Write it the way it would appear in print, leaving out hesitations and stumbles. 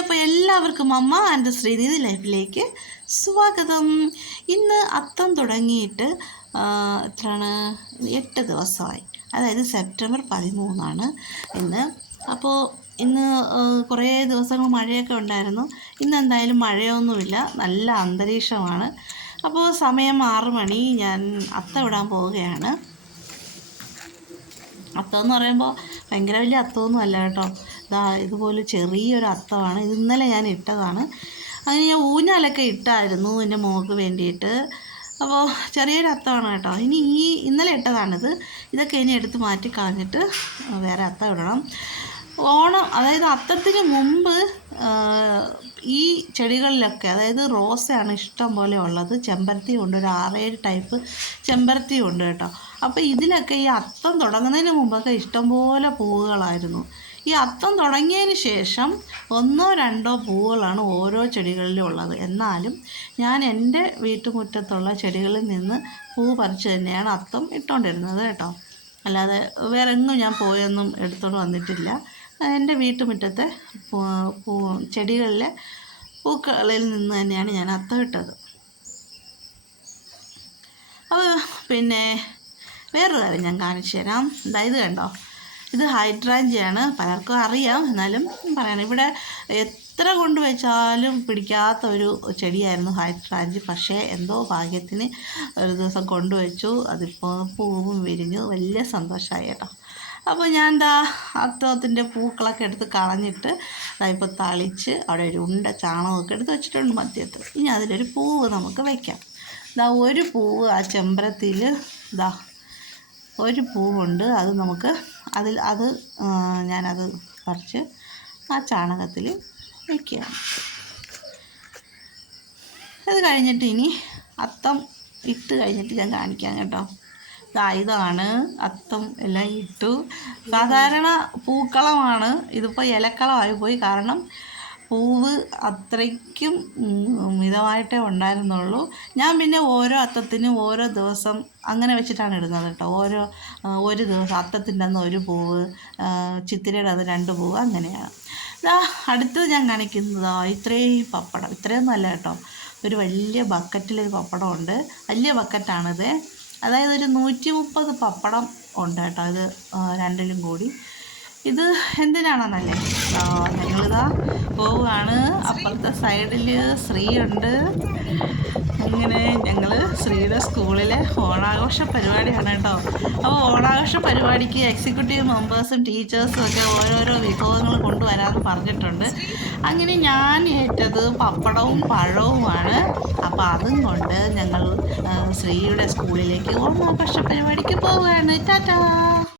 അപ്പോൾ എല്ലാവർക്കും അമ്മ ആൻഡ് ശ്രീനിധി ലൈഫിലേക്ക് സ്വാഗതം. ഇന്ന് അത്തം തുടങ്ങിയിട്ട് എത്രയാണ് 8 ദിവസമായി, അതായത് സെപ്റ്റംബർ 13 ഇന്ന്. അപ്പോൾ ഇന്ന് കുറേ ദിവസങ്ങൾ മഴയൊക്കെ ഉണ്ടായിരുന്നു. ഇന്ന് എന്തായാലും മഴയൊന്നുമില്ല, നല്ല അന്തരീക്ഷമാണ്. അപ്പോൾ സമയം 6 മണി, ഞാൻ അത്തം ഇടാൻ പോവുകയാണ്. അത്തം എന്ന് പറയുമ്പോൾ ഭയങ്കര വലിയ അത്തമൊന്നും അല്ല കേട്ടോ. ഇതുപോലെ ചെറിയൊരു അത്തമാണ്. ഇത് ഇന്നലെ ഞാൻ ഇട്ടതാണ്. അങ്ങനെ ഞാൻ ഊഞ്ഞാലൊക്കെ ഇട്ടായിരുന്നു എൻ്റെ മോൾക്ക് വേണ്ടിയിട്ട്. അപ്പോൾ ചെറിയൊരു അത്തമാണ് കേട്ടോ. ഇന്നലെ ഇട്ടതാണിത്. ഇതൊക്കെ ഇനി എടുത്ത് മാറ്റി കളഞ്ഞിട്ട് വേറെ അത്തം ഇടണം. ഓണം, അതായത് അത്തത്തിന് മുമ്പ് ഈ ചെടികളിലൊക്കെ, അതായത് റോസയാണ് ഇഷ്ടം പോലെ ഉള്ളത്, ചെമ്പരത്തി ഉണ്ട്, ഒരു 6-7 ടൈപ്പ് ചെമ്പരത്തി ഉണ്ട് കേട്ടോ. അപ്പോൾ ഇതിലൊക്കെ ഈ അത്തം തുടങ്ങുന്നതിന് മുമ്പൊക്കെ ഇഷ്ടംപോലെ പൂവുകളായിരുന്നു. ഈ അത്തം തുടങ്ങിയതിന് ശേഷം 1-2 പൂവുകളാണ് ഓരോ ചെടികളിലും ഉള്ളത്. എന്നാലും ഞാൻ എൻ്റെ വീട്ടുമുറ്റത്തുള്ള ചെടികളിൽ നിന്ന് പൂ പറിച്ച് തന്നെയാണ് അത്തം ഇട്ടുകൊണ്ടിരുന്നത് കേട്ടോ. അല്ലാതെ വേറെ എങ്ങും ഞാൻ പോയൊന്നും എടുത്തുകൊണ്ട് വന്നിട്ടില്ല. എൻ്റെ വീട്ടുമുറ്റത്തെ ചെടികളിലെ പൂക്കളിൽ നിന്ന് തന്നെയാണ് ഞാൻ അത്തം ഇട്ടത്. അപ്പോൾ പിന്നെ വേറൊരു കാര്യം ഞാൻ കാണിച്ചു തരാം. ഇത് കണ്ടോ, ഇത് ഹൈഡ്രാഞ്ചിയാണ്. പലർക്കും അറിയാം, എന്നാലും പറയണം. ഇവിടെ എത്ര കൊണ്ടുവച്ചാലും പിടിക്കാത്ത ഒരു ചെടിയായിരുന്നു ഹൈഡ്രാഞ്ചി. പക്ഷേ എന്തോ ഭാഗ്യത്തിന് ഒരു ദിവസം കൊണ്ടുവച്ചു, അതിപ്പോൾ പൂവും വിരിഞ്ഞു. വലിയ സന്തോഷമായി കേട്ടോ. അപ്പോൾ ഞാൻ അത്തത്തിൻ്റെ പൂക്കളൊക്കെ എടുത്ത് കളഞ്ഞിട്ട് ഇപ്പോൾ തളിച്ച് അവിടെ ഒരു ഉണ്ട ചാണകമൊക്കെ എടുത്ത് വെച്ചിട്ടുണ്ട് മധ്യത്ത്. ഇനി അതിലൊരു പൂവ് നമുക്ക് വയ്ക്കാം. ഒരു പൂവ് ആ ചെമ്പരത്തിയിൽ ഒരു പൂവുണ്ട്. അത് നമുക്ക് ഞാനത് പറിച്ച് ആ ചാണകത്തിൽ വയ്ക്കുകയാണ്. അത് കഴിഞ്ഞിട്ട് ഇനി അത്തം ഇട്ട് കഴിഞ്ഞിട്ട് ഞാൻ കാണിക്കാം കേട്ടോ. ഇതാണ് അത്തം, എല്ലാം ഇട്ടു. സാധാരണ പൂക്കളമാണ്, ഇതിപ്പോൾ ഇലക്കളമായി പോയി. കാരണം പൂവ് അത്രയ്ക്കും മിതമായിട്ടേ ഉണ്ടായിരുന്നുള്ളൂ. ഞാൻ പിന്നെ ഓരോ അത്തത്തിനും ഓരോ ദിവസം അങ്ങനെ വെച്ചിട്ടാണ് ഇടുന്നത് കേട്ടോ. ഒരു ദിവസം അത്തത്തിൻ്റെ അന്ന് ഒരു പൂവ്, ചിത്തിരയുടെ അത് 2 പൂവ്, അങ്ങനെയാണ്. അടുത്തത് ഞാൻ കാണിക്കുന്നത് ഇത്രയും പപ്പടം. ഇത്രയൊന്നും അല്ല കേട്ടോ, ഒരു വലിയ ബക്കറ്റിലൊരു പപ്പടം ഉണ്ട്. വലിയ ബക്കറ്റാണിത്. അതായത് ഒരു 130 പപ്പടം ഉണ്ട് കേട്ടോ. ഇത് രണ്ടിലും കൂടി. ഇത് എന്തിനാണെന്നല്ലേ, ഞങ്ങളിതാ പോവുകയാണ്. അപ്പുറത്തെ സൈഡിൽ ശ്രീ ഉണ്ട്. അങ്ങനെ ഞങ്ങൾ ശ്രീയുടെ സ്കൂളിലെ ഓണാഘോഷ പരിപാടിയാണ് കേട്ടോ. അപ്പോൾ ഓണാഘോഷ പരിപാടിക്ക് എക്സിക്യൂട്ടീവ് മെമ്പേഴ്സും ടീച്ചേഴ്സും ഒക്കെ ഓരോരോ വിഭവങ്ങൾ കൊണ്ടുവരാമെന്ന് പറഞ്ഞിട്ടുണ്ട്. അങ്ങനെ ഞാൻ ഏറ്റത് പപ്പടവും പഴവുമാണ്. അപ്പോൾ അതും കൊണ്ട് ഞങ്ങൾ ശ്രീയുടെ സ്കൂളിലേക്ക് ഓണാഘോഷ പരിപാടിക്ക് പോവുകയാണ്. ടാറ്റാ.